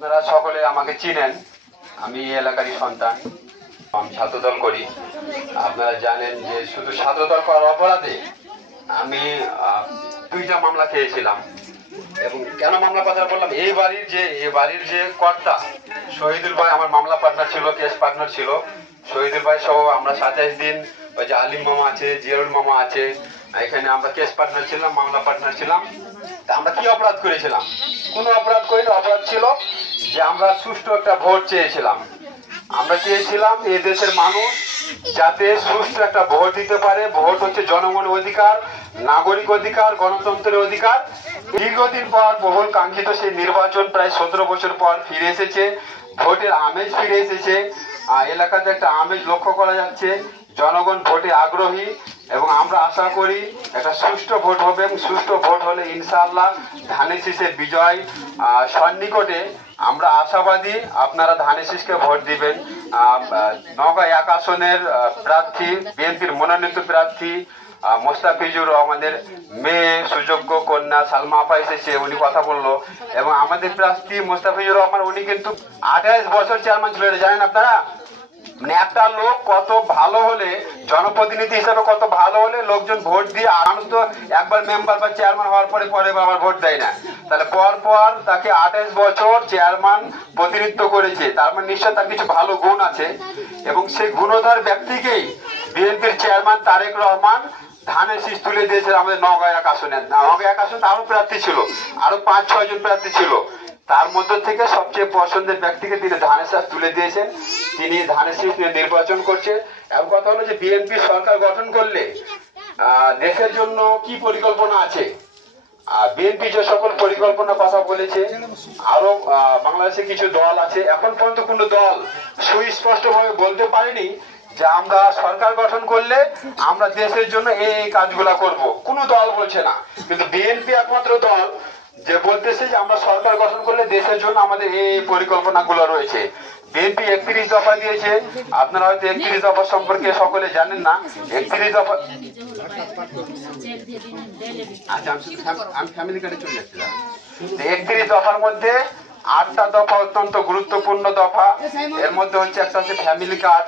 আপনারা সকলে আমাকে চিনেন। আমি এলাকারই সন্তান, আমি ছাত্রদল করি। আপনারা জানেন যে শুধু ছাত্রদল করার অপরাধে আমি দুইটা মামলা খেয়েছিলাম। এবং কেন মামলা কথা বললাম, এই বাড়ির যে কর্তা শহীদুল ভাই আমার মামলা পার্টনার ছিল, কেস পার্টনার ছিল। শহীদুল ভাই সহ আমরা 27 দিন, ওই যে আলিম মামা আছে, জিয়ারুল মামা আছে, এখানে আমরা কেস পার্টনার ছিলাম, মামলা পার্টনার ছিলাম। আমরা কি অপরাধ করেছিলাম? কোনো অপরাধ করিনি। অপরাধ ছিল যে আমরা সুষ্ঠু একটা ভোট চেয়েছিলাম। আমরা চেয়েছিলাম এই দেশের মানুষ যাতে সুষ্ঠু একটা ভোট দিতে পারে। ভোট হচ্ছে জনগণের অধিকার, নাগরিক অধিকার, গণতন্ত্রের অধিকার। দীর্ঘদিন পর বহুল কাঙ্ক্ষিত সেই নির্বাচন প্রায় 17 বছর পর ফিরে এসেছে। ভোটের আমেজ ফিরে এসেছে। এলাকাতে একটা আমেজ লক্ষ্য করা যাচ্ছে। জনগণ ভোটে আগ্রহী এবং আমরা আশা করি একটা সুষ্ঠু ভোট হবে এবং সুষ্ঠু ভোট হলে ইনশাআল্লাহ ধানের শীষের বিজয় সন্নিকটে। আমরা আশাবাদী আপনারা ধানের শীষকে ভোট দিবেন। নওগাঁ 1 আসনের প্রার্থী, বিএনপির মনোনীত প্রার্থী মোস্তাফিজুর রহমানের মেয়ে সুযোগ্য কন্যা সালমা আপা এসেছে, উনি কথা বললো। এবং আমাদের প্রার্থী মোস্তাফিজুর রহমান উনি কিন্তু 28 বছর চেয়ারম্যান ছিল, এটা জানেন আপনারা? মানে একটা লোক কত ভালো হলে, জনপ্রতিনিধি হিসাবে কত ভালো হলে লোকজন ভোট দিয়ে, মানুষ তো একবার মেম্বার বা চেয়ারম্যান হওয়ার পরে আবার ভোট দেয় না। তাহলে পর তাকে 28 বছর চেয়ারম্যান প্রতিনিধিত্ব করেছে, তার মানে নিশ্চয় তার কিছু ভালো গুণ আছে। এবং সেই গুণধর ব্যক্তিকেই বিএনপির চেয়ারম্যান তারেক রহমান ধানের শীষ তুলে দিয়েছে আমাদের নওগাঁ 1 আসনে। নওগাঁ 1 আসনে আরো প্রার্থী ছিল, আরো 5-6 জন প্রার্থী ছিল। তার মধ্য থেকে সবচেয়ে পছন্দের ব্যক্তিকে তিনি ধানের শীষ তুলে দিয়েছেন। তিনি ধানের শীষ নিয়ে নির্বাচন করছে। এবং কথা হলো যে বিএনপি সরকার গঠন করলে দেশের জন্য কি পরিকল্পনা আছে। বিএনপি যে সকল পরিকল্পনার কথা বলেছে, আরো বাংলাদেশে কিছু দল আছে, এখন পর্যন্ত কোনো দল সুস্পষ্ট ভাবে বলতে পারেনি যে আমরা সরকার গঠন করলে আমরা দেশের জন্য এই কাজগুলা করব। কোনো দল বলছে না, কিন্তু বিএনপি একমাত্র দল যে বলতেছে যে আমরা সরকার গঠন করলে দেশের জন্য আমাদের এই পরিকল্পনাগুলো রয়েছে। বিএনপি 31 দফা দিয়েছে। আপনারা হয়তো 31 দফা সম্পর্কে সকলে জানেন না। 31 দফা, আচ্ছা আমি ফ্যামিলি কার্ডে চলে যাচ্ছিলাম। 31 দফার মধ্যে 8টা দফা অত্যন্ত গুরুত্বপূর্ণ দফা। এর মধ্যে হচ্ছে একটা হচ্ছে ফ্যামিলি কার্ড,